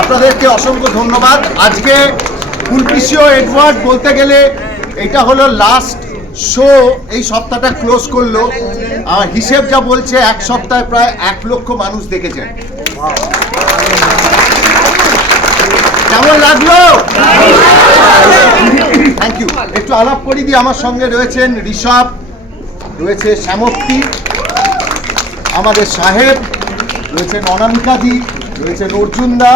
আপনাদেরকে অসংখ্য ধন্যবাদ। আজকে ফুলপিসিও এডওয়ার্ড বলতে গেলে এটা হলো লাস্ট শো, এই সপ্তাহটা ক্লোজ করলো। আর হিসেব যা বলছে এক সপ্তাহে প্রায় 1 লক্ষ মানুষ দেখেছেন। কেমন লাগলো? Thank you. একটু আলাপ করি দিয়ে আমার সঙ্গে রয়েছেন ঋষভ, রয়েছে শ্যামপ্তি, আমাদের সাহেব, রয়েছেন অনামিকাদি, রয়েছেন অর্জুনদা,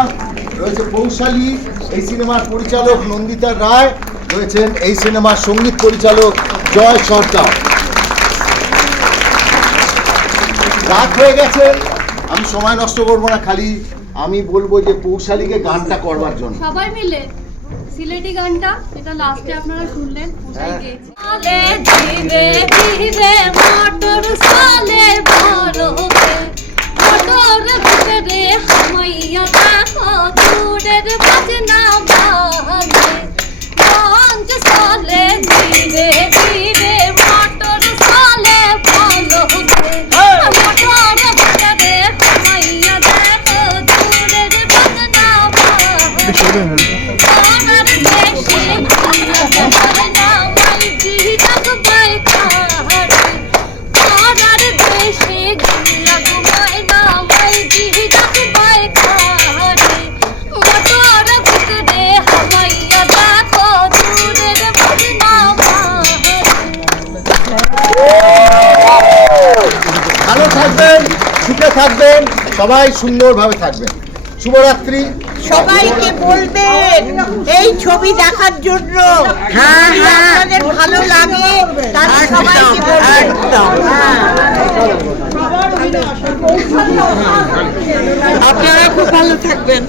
রয়েছে পৌশালী, এই সিনেমার পরিচালক নন্দিতা রায়, রয়েছেন এই সিনেমার সঙ্গীত পরিচালক জয় সরকার। রাত হয়ে গেছে, আমি সময় নষ্ট করবো না, খালি আমি বলবো যে পৌশালীকে গানটা করবার জন্য সবাই মিলে সিলেটি গানটা যেটা লাস্টে আপনারা শুনলেন ওটাই গেয়েছি। আলে ধীরে ধীরে মোটর চলে বড়কে, মোটর ভিতরে হামাইয়া দেখো দূরের বাজনা বাজে, লঞ্চ চলে ধীরে ধীরে মোটর চলে বড়কে, মোটর ভিতরে হামাইয়া দেখো দূরের বাজনা বাজে। ভালো থাকবেন, সুখে থাকবেন, সবাই সুন্দরভাবে থাকবেন। শুভরাত্রি। সবাইকে বলবেন এই ছবি দেখার জন্য। হ্যাঁ হ্যাঁ, আপনাদের ভালো লাগে তারা সবাইকে বলবেন। আপনারা খুব ভালো থাকবেন।